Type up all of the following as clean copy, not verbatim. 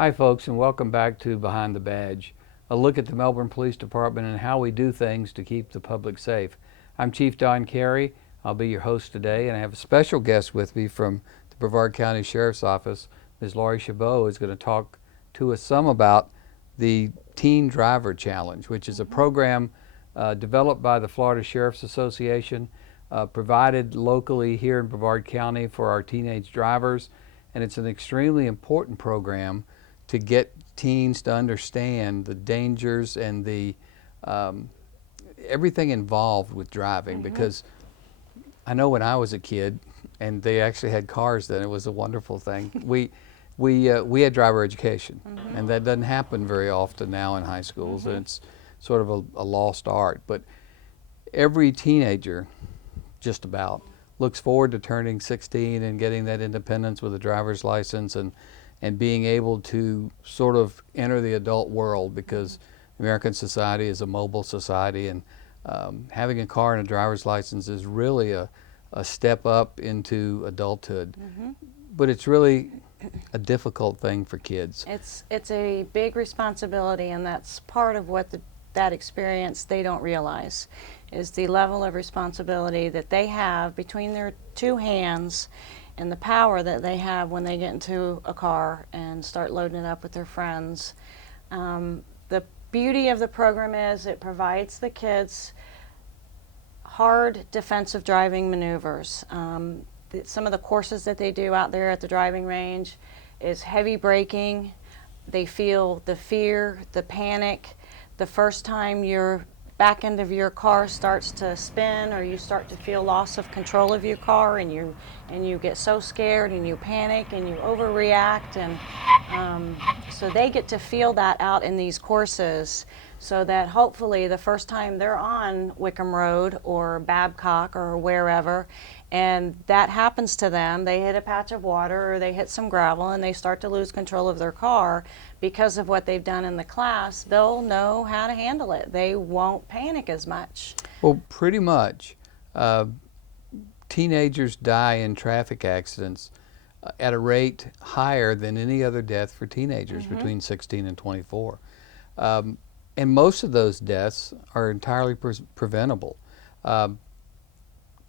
Hi folks, and welcome back to Behind the Badge, a look at the Melbourne Police Department and how we do things to keep the public safe. I'm Chief Don Carey. I'll be your host today, and I have a special guest with me from the Brevard County Sheriff's Office. Ms. Laurie Chabot is going to talk to us some about the Teen Driver Challenge, which is a program developed by the Florida Sheriff's Association, provided locally here in Brevard County for our teenage drivers, and it's an extremely important program to get teens to understand the dangers and the everything involved with driving. Because I know when I was a kid and they actually had cars then, it was a wonderful thing. We had driver education, and that doesn't happen very often now in high schools, and it's sort of a lost art. But every teenager, just about, looks forward to turning 16 and getting that independence with a driver's license and being able to sort of enter the adult world, because American society is a mobile society, and having a car and a driver's license is really a step up into adulthood. But it's really a difficult thing for kids. It's a big responsibility, and that's part of what that experience they don't realize is the level of responsibility that they have between their two hands and the power that they have when they get into a car and start loading it up with their friends. The beauty of the program is it provides the kids hard defensive driving maneuvers. Some of the courses that they do out there at the driving range is heavy braking. They feel the fear, the panic, the first time your back end of your car starts to spin, or you start to feel loss of control of your car, and you get so scared and you panic and you overreact, and so they get to feel that out in these courses, so that hopefully the first time they're on Wickham Road or Babcock or wherever, and that happens to them, they hit a patch of water or they hit some gravel and they start to lose control of their car because of what they've done in the class, they'll know how to handle it. They won't panic as much. Well, pretty much. Teenagers die in traffic accidents at a rate higher than any other death for teenagers between 16 and 24. And most of those deaths are entirely preventable.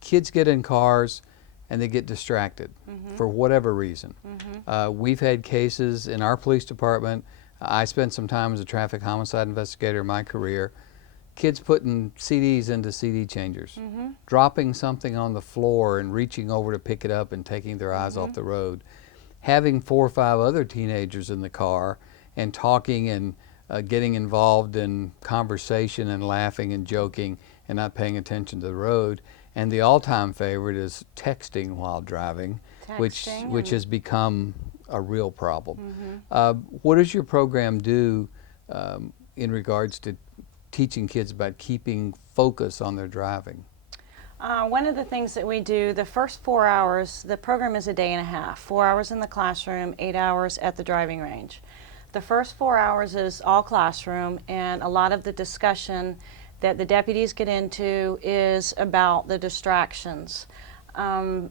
Kids get in cars and they get distracted for whatever reason. We've had cases in our police department. I spent some time as a traffic homicide investigator in my career. Kids putting CDs into CD changers, dropping something on the floor and reaching over to pick it up and taking their eyes off the road, having 4 or 5 other teenagers in the car and talking and getting involved in conversation and laughing and joking and not paying attention to the road. And the all-time favorite is texting while driving, which has become a real problem. What does your program do in regards to teaching kids about keeping focus on their driving? One of the things that we do, the first 4 hours, the program is a day and a half, 4 hours in the classroom, 8 hours at the driving range. The first 4 hours is all classroom, and a lot of the discussion that the deputies get into is about the distractions. The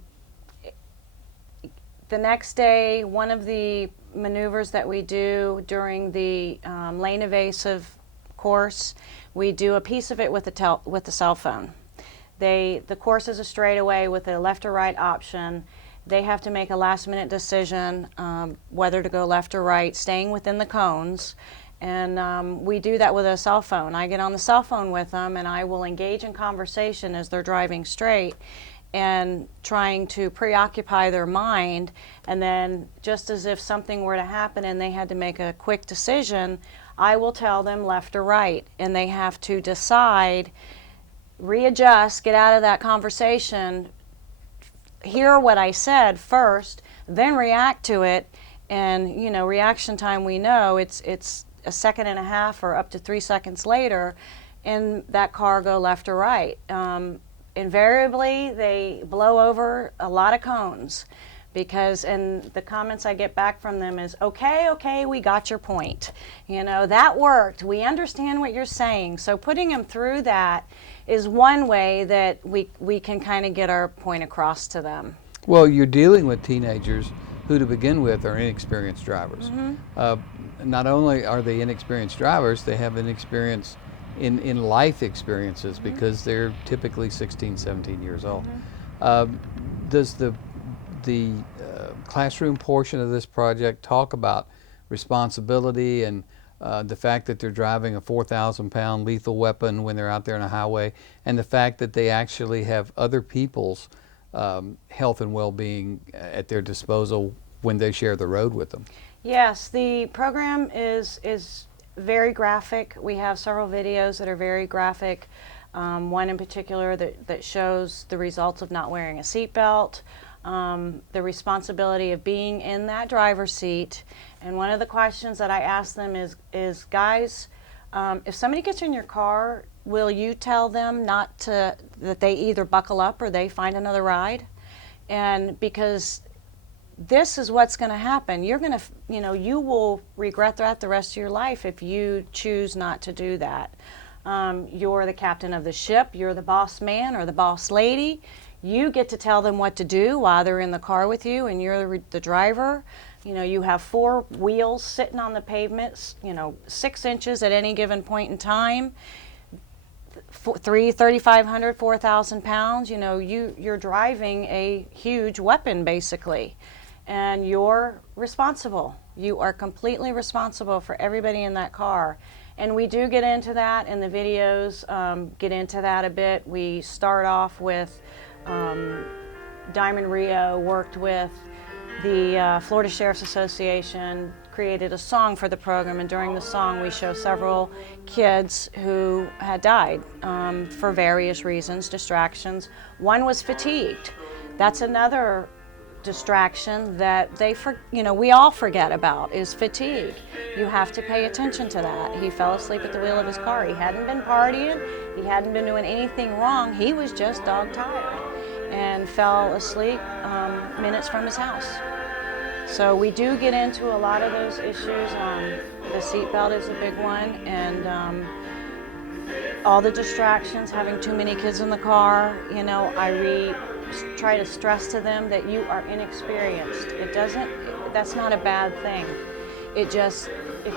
next day, one of the maneuvers that we do during the lane evasive course, we do a piece of it with the cell phone. The course is a straightaway with a left or right option. They have to make a last-minute decision whether to go left or right, staying within the cones. And we do that with a cell phone. I get on the cell phone with them, and I will engage in conversation as they're driving straight and trying to preoccupy their mind. And then just as if something were to happen and they had to make a quick decision, I will tell them left or right. And they have to decide, readjust, get out of that conversation, hear what I said first, then react to it. And, you know, reaction time, we know it's a second and a half or up to 3 seconds later, and that car go left or right. Invariably, they blow over a lot of cones because, and the comments I get back from them is, okay, we got your point. You know, that worked. We understand what you're saying. So putting them through that is one way that we can kind of get our point across to them. Well, you're dealing with teenagers who to begin with are inexperienced drivers. Not only are they inexperienced drivers, they have inexperience in life experiences because they're typically 16, 17 years old. Does the classroom portion of this project talk about responsibility and the fact that they're driving a 4,000-pound lethal weapon when they're out there on a highway, and the fact that they actually have other people's health and well-being at their disposal when they share the road with them? Yes, the program is very graphic. We have several videos that are very graphic. One in particular that shows the results of not wearing a seatbelt, the responsibility of being in that driver's seat. And one of the questions that I ask them is guys, if somebody gets in your car, will you tell them that they either buckle up or they find another ride? And because this is what's going to happen. You're going to, you will regret that the rest of your life if you choose not to do that. You're the captain of the ship. You're the boss man or the boss lady. You get to tell them what to do while they're in the car with you, and you're the driver. You have 4 wheels sitting on the pavement, 6 inches at any given point in time. 3,500, 4,000 pounds. You're driving a huge weapon basically. And you're responsible. You are completely responsible for everybody in that car. And we do get into that in the videos, get into that a bit. We start off with Diamond Rio worked with the Florida Sheriff's Association, created a song for the program, and during the song we show several kids who had died for various reasons, distractions. One was fatigued. That's another distraction that we all forget about, is fatigue. You have to pay attention to that. He fell asleep at the wheel of his car. He hadn't been partying, he hadn't been doing anything wrong, he was just dog tired and fell asleep minutes from his house. So we do get into a lot of those issues. The seatbelt is a big one, and all the distractions, having too many kids in the car. I try to stress to them that you are inexperienced. That's not a bad thing. If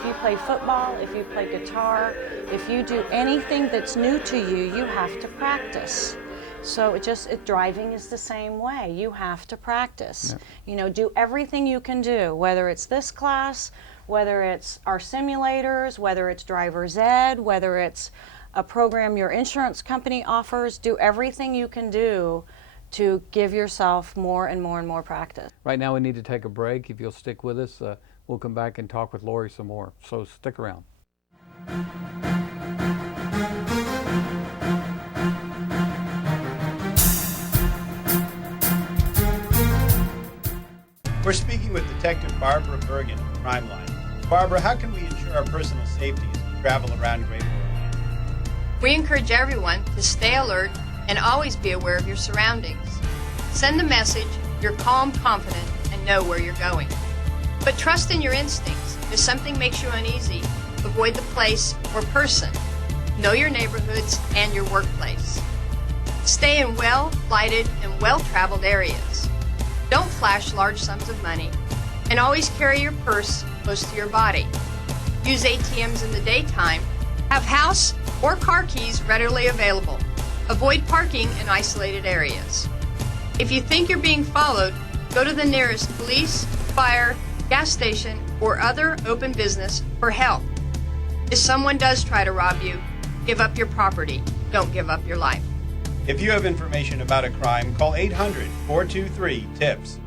you play football, if you play guitar, if you do anything that's new to you, you have to practice. So driving is the same way. You have to practice. Yep. Do everything you can do, whether it's this class, whether it's our simulators, whether it's driver's ed, whether it's a program your insurance company offers. Do everything you can do to give yourself more and more and more practice. Right now we need to take a break. If you'll stick with us, we'll come back and talk with Lori some more. So stick around. We're speaking with Detective Barbara Bergen of Crime Line. Barbara, how can we ensure our personal safety as we travel around Great Orleans? We encourage everyone to stay alert and always be aware of your surroundings. Send the message, you're calm, confident, and know where you're going. But trust in your instincts. If something makes you uneasy, avoid the place or person. Know your neighborhoods and your workplace. Stay in well-lighted and well-traveled areas. Don't flash large sums of money, and always carry your purse close to your body. Use ATMs in the daytime. Have house or car keys readily available. Avoid parking in isolated areas. If you think you're being followed, go to the nearest police, fire, gas station, or other open business for help. If someone does try to rob you, give up your property. Don't give up your life. If you have information about a crime, call 800-423-TIPS.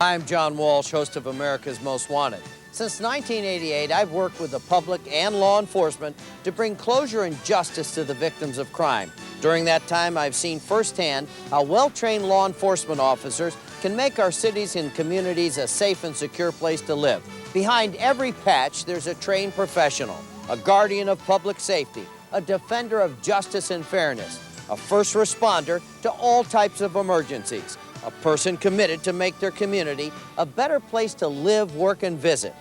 I'm John Walsh, host of America's Most Wanted. Since 1988, I've worked with the public and law enforcement to bring closure and justice to the victims of crime. During that time, I've seen firsthand how well-trained law enforcement officers can make our cities and communities a safe and secure place to live. Behind every patch, there's a trained professional, a guardian of public safety, a defender of justice and fairness, a first responder to all types of emergencies, a person committed to make their community a better place to live, work, and visit.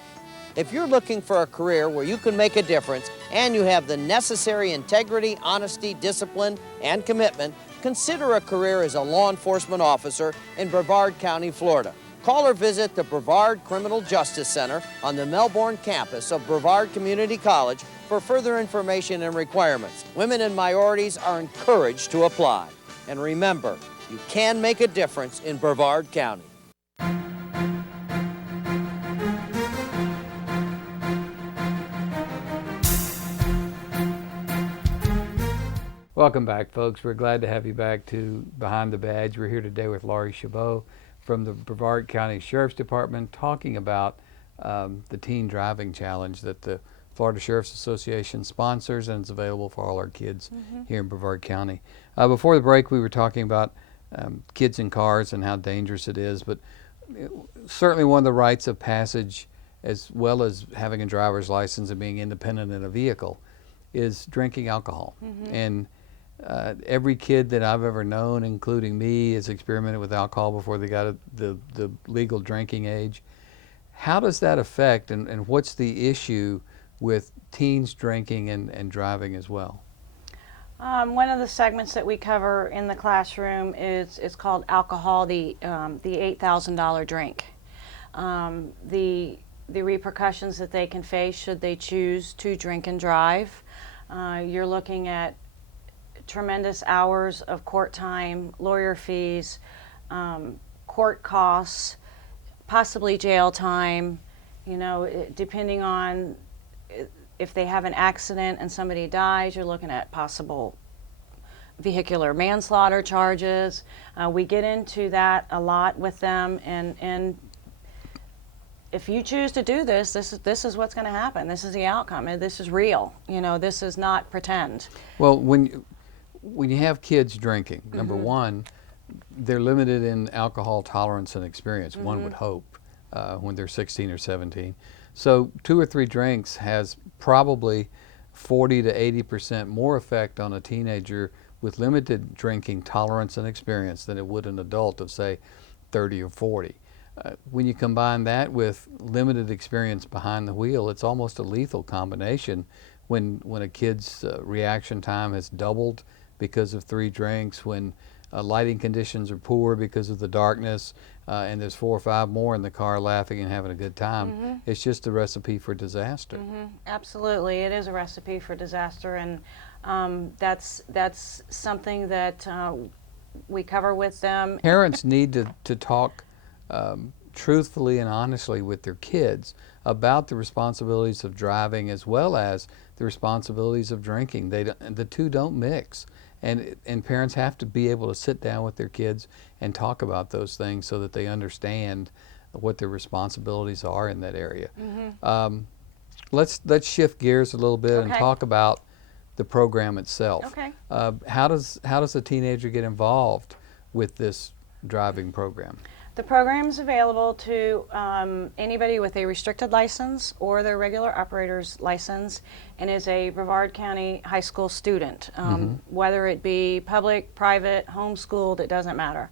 If you're looking for a career where you can make a difference and you have the necessary integrity, honesty, discipline, and commitment, consider a career as a law enforcement officer in Brevard County, Florida. Call or visit the Brevard Criminal Justice Center on the Melbourne campus of Brevard Community College for further information and requirements. Women and minorities are encouraged to apply. And remember, you can make a difference in Brevard County. Welcome back, folks. We're glad to have you back to Behind the Badge. We're here today with Laurie Chabot from the Brevard County Sheriff's Department talking about the Teen Driving Challenge that the Florida Sheriff's Association sponsors, and it's available for all our kids here in Brevard County. Before the break, we were talking about kids in cars and how dangerous it is, but certainly one of the rites of passage, as well as having a driver's license and being independent in a vehicle, is drinking alcohol. And every kid that I've ever known, including me, has experimented with alcohol before they got the legal drinking age. How does that affect, and what's the issue with teens drinking and driving as well? One of the segments that we cover in the classroom is called Alcohol, the $8,000 drink. The repercussions that they can face should they choose to drink and drive. You're looking at tremendous hours of court time, lawyer fees, court costs, possibly jail time, depending on if they have an accident and somebody dies, you're looking at possible vehicular manslaughter charges. We get into that a lot with them, and if you choose to do this, this is what's going to happen. This is the outcome, and this is real. This is not pretend. Well, when you have kids drinking, number one, they're limited in alcohol tolerance and experience, one would hope, when they're 16 or 17. So 2 or 3 drinks has probably 40 to 80% more effect on a teenager with limited drinking tolerance and experience than it would an adult of, say, 30 or 40. When you combine that with limited experience behind the wheel, it's almost a lethal combination when a kid's reaction time has doubled because of 3 drinks, when lighting conditions are poor because of the darkness, and there's 4 or 5 more in the car laughing and having a good time. It's just a recipe for disaster. Absolutely, it is a recipe for disaster, and that's something that we cover with them. Parents need to talk truthfully and honestly with their kids about the responsibilities of driving as well as the responsibilities of drinking. The two don't mix. And parents have to be able to sit down with their kids and talk about those things so that they understand what their responsibilities are in that area. Let's shift gears a little bit and talk about the program itself. Okay. How does a teenager get involved with this driving program? The program is available to anybody with a restricted license or their regular operator's license, and is a Brevard County high school student, whether it be public, private, homeschooled, it doesn't matter.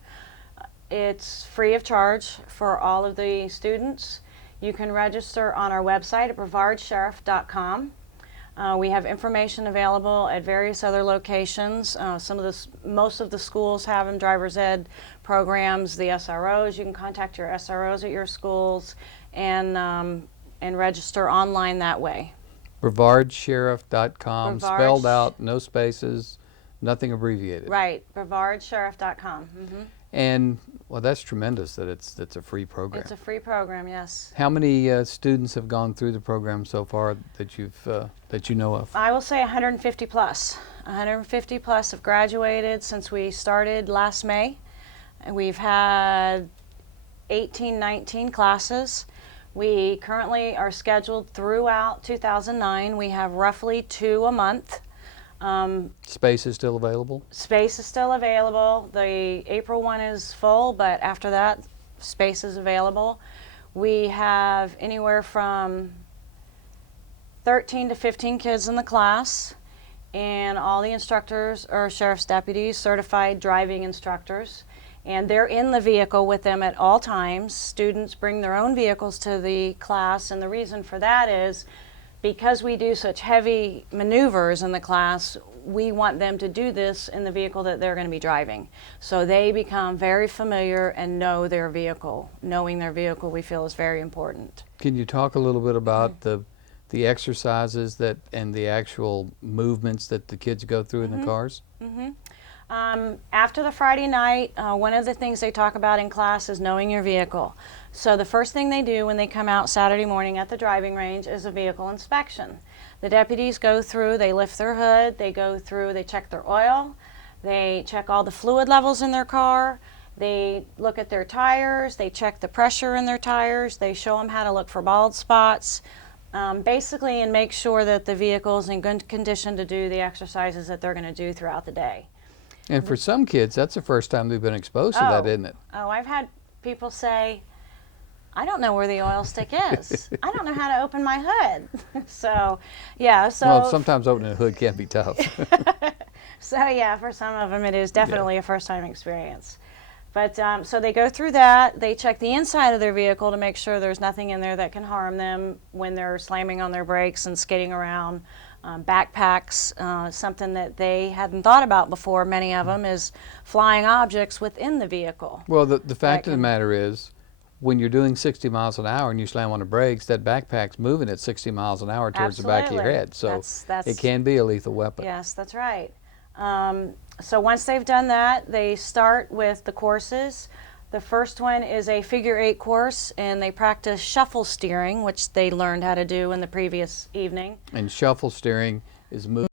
It's free of charge for all of the students. You can register on our website at brevardsheriff.com. We have information available at various other locations. Most of the schools have them, driver's ed programs, the SROs. You can contact your SROs at your schools and register online that way. BrevardSheriff.com, spelled out, no spaces, nothing abbreviated. Right, BrevardSheriff.com. And well, that's tremendous that it's a free program. It's a free program, yes. How many students have gone through the program so far that you know of? I will say 150 plus. 150 plus have graduated since we started last May. And we've had 18, 19 classes. We currently are scheduled throughout 2009. We have roughly 2 a month. Space is still available? Space is still available. The April one is full, but after that, space is available. We have anywhere from 13 to 15 kids in the class, and all the instructors are sheriff's deputies, certified driving instructors, and they're in the vehicle with them at all times. Students bring their own vehicles to the class, and the reason for that is because we do such heavy maneuvers in the class, we want them to do this in the vehicle that they're going to be driving. So they become very familiar and know their vehicle. Knowing their vehicle, we feel, is very important. Can you talk a little bit about the exercises that and the actual movements that the kids go through in the cars? After the Friday night, one of the things they talk about in class is knowing your vehicle. So the first thing they do when they come out Saturday morning at the driving range is a vehicle inspection. The deputies go through, they lift their hood, they go through, they check their oil, they check all the fluid levels in their car, they look at their tires, they check the pressure in their tires, they show them how to look for bald spots, basically, and make sure that the vehicle is in good condition to do the exercises that they're going to do throughout the day. And for some kids, that's the first time they've been exposed to that, isn't it? Oh, I've had people say, I don't know where the oil stick is. I don't know how to open my hood. So, yeah. So Well, sometimes opening a hood can be tough. So yeah, for some of them it is definitely a first-time experience. But so they go through that. They check the inside of their vehicle to make sure there's nothing in there that can harm them when they're slamming on their brakes and skidding around. Backpacks, something that they hadn't thought about before, many of them, is flying objects within the vehicle. Well, the fact of the matter is, when you're doing 60 miles an hour and you slam on the brakes, that backpack's moving at 60 miles an hour towards the back of your Absolutely. head. So That's it can be a lethal weapon. Yes, that's right. So once they've done that, they start with the courses. The first one is a figure 8 course, and they practice shuffle steering, which they learned how to do in the previous evening. And shuffle steering is moving